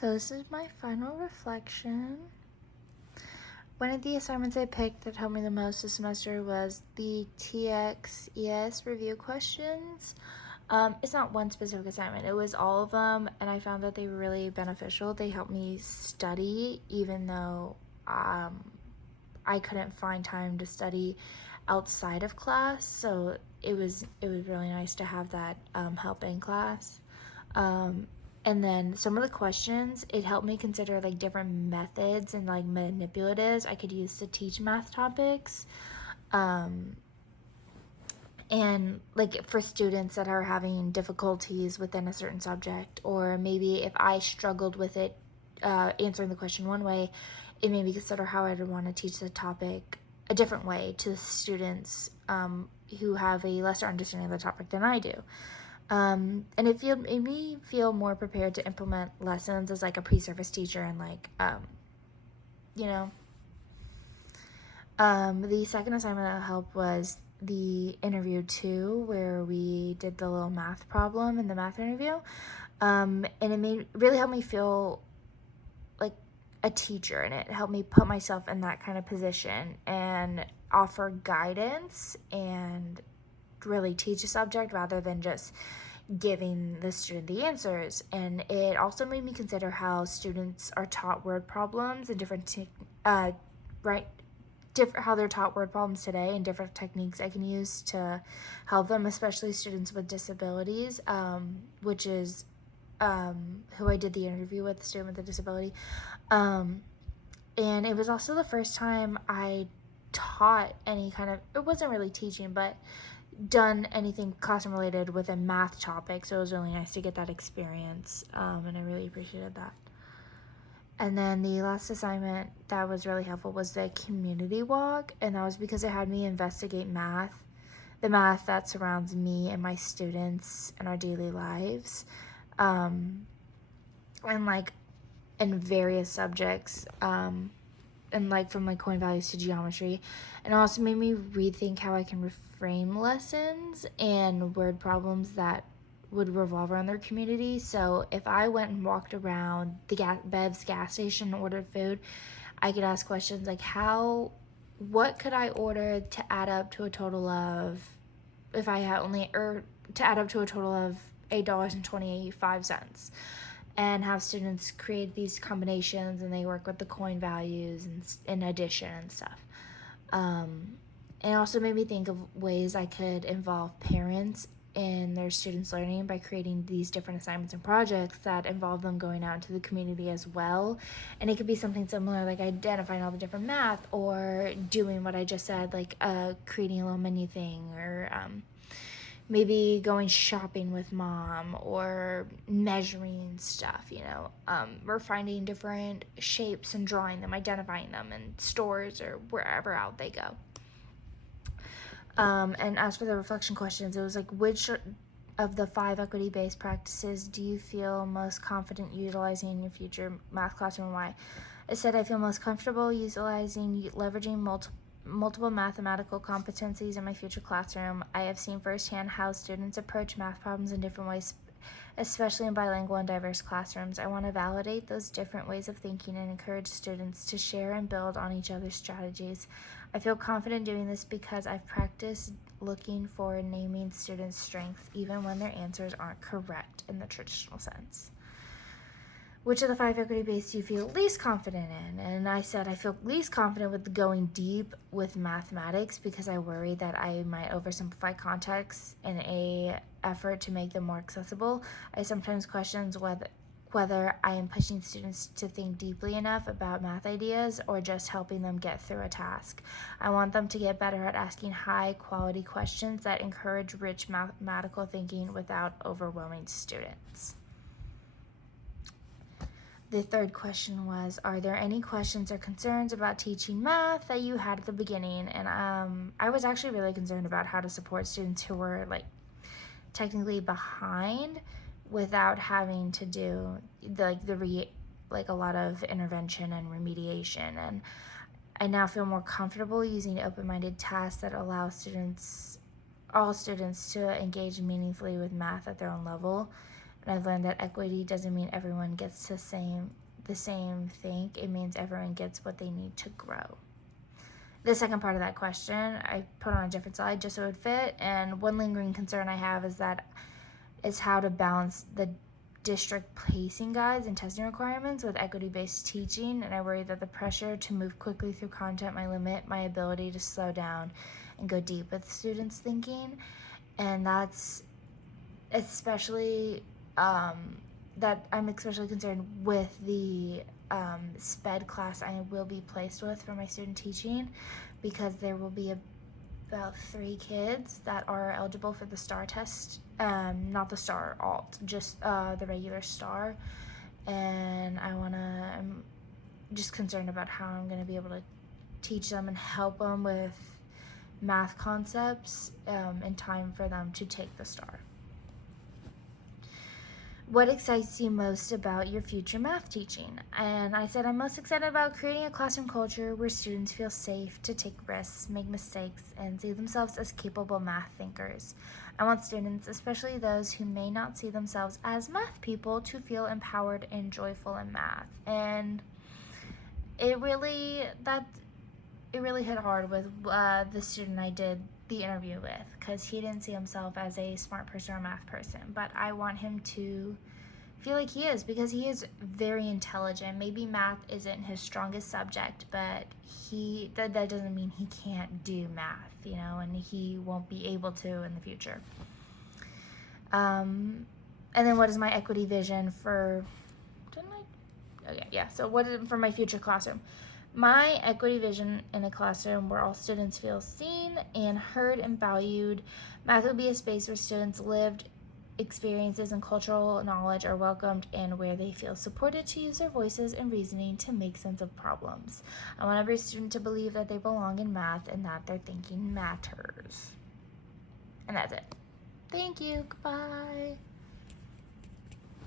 So this is my final reflection. One of the assignments I picked that helped me the most this semester was the TXES review questions. It's not one specific assignment, it was all of them, and I found that they were really beneficial. They helped me study even though I couldn't find time to study outside of class, so it was really nice to have that help in class. And then some of the questions, it helped me consider like different methods and like manipulatives I could use to teach math topics. And like for students that are having difficulties within a certain subject, or maybe if I struggled with it, answering the question one way, it made me consider how I'd want to teach the topic a different way to students who have a lesser understanding of the topic than I do. And it made me feel more prepared to implement lessons as like a pre-service teacher and like, you know. The second assignment that helped was the interview 2, where we did the little math problem in the math interview. And it really helped me feel like a teacher, and it helped me put myself in that kind of position and offer guidance and really teach a subject rather than just giving the student the answers. And it also made me consider how students are taught word problems and how they're taught word problems today, and different techniques I can use to help them, especially students with disabilities, which is who I did the interview with, the student with a disability. And it was also the first time I taught any kind of, it wasn't really teaching, but done anything classroom related with a math topic, so it was really nice to get that experience, and I really appreciated that. And then the last assignment that was really helpful was the community walk, and that was because it had me investigate the math that surrounds me and my students in our daily lives, and like in various subjects, and like from like coin values to geometry. And it also made me rethink how I can reframe lessons and word problems that would revolve around their community. So if I went and walked around the Bev's gas station and ordered food, I could ask questions like what could I order to add up to a total of, if I had only, or to add up to a total of $8.25, and have students create these combinations, and they work with the coin values and in addition and stuff. It also made me think of ways I could involve parents in their students' learning by creating these different assignments and projects that involve them going out into the community as well. And it could be something similar, like identifying all the different math, or doing what I just said, like creating a little menu thing, or maybe going shopping with mom, or measuring stuff, or finding different shapes and drawing them, identifying them in stores or wherever out they go. And as for the reflection questions, it was like, which of the 5 equity-based practices do you feel most confident utilizing in your future math classroom, and why? I said I feel most comfortable leveraging multiple mathematical competencies in my future classroom. I have seen firsthand how students approach math problems in different ways, especially in bilingual and diverse classrooms. I want to validate those different ways of thinking and encourage students to share and build on each other's strategies. I feel confident doing this because I've practiced looking for and naming students' strengths even when their answers aren't correct in the traditional sense. Which of the 5 equity-based do you feel least confident in? And I said I feel least confident with going deep with mathematics because I worry that I might oversimplify concepts in a effort to make them more accessible. I sometimes question whether I am pushing students to think deeply enough about math ideas or just helping them get through a task. I want them to get better at asking high-quality questions that encourage rich mathematical thinking without overwhelming students. The third question was, are there any questions or concerns about teaching math that you had at the beginning? And I was actually really concerned about how to support students who were like technically behind without having to do a lot of intervention and remediation. And I now feel more comfortable using open-minded tasks that allow all students to engage meaningfully with math at their own level. And I've learned that equity doesn't mean everyone gets the same thing. It means everyone gets what they need to grow. The second part of that question, I put on a different slide just so it would fit. And one lingering concern I have is how to balance the district placing guides and testing requirements with equity-based teaching. And I worry that the pressure to move quickly through content might limit my ability to slow down and go deep with students' thinking. And that's especially that I'm especially concerned with the SPED class I will be placed with for my student teaching, because there will be about 3 kids that are eligible for the STAR test, not the STAR alt, just the regular STAR, and I'm just concerned about how I'm going to be able to teach them and help them with math concepts in time for them to take the STAR. What excites you most about your future math teaching? And I said I'm most excited about creating a classroom culture where students feel safe to take risks, make mistakes, and see themselves as capable math thinkers. I want students, especially those who may not see themselves as math people, to feel empowered and joyful in math. And it really hit hard with the student I did the interview with, because he didn't see himself as a smart person or a math person, but I want him to feel like he is, because he is very intelligent. Maybe math isn't his strongest subject, but that doesn't mean he can't do math, and he won't be able to in the future. And then what is my equity vision for, so what is for my future classroom? My equity vision in a classroom where all students feel seen and heard and valued. Math would be a space where students' lived experiences and cultural knowledge are welcomed, and where they feel supported to use their voices and reasoning to make sense of problems. I want every student to believe that they belong in math and that their thinking matters. And that's it. Thank you. Goodbye.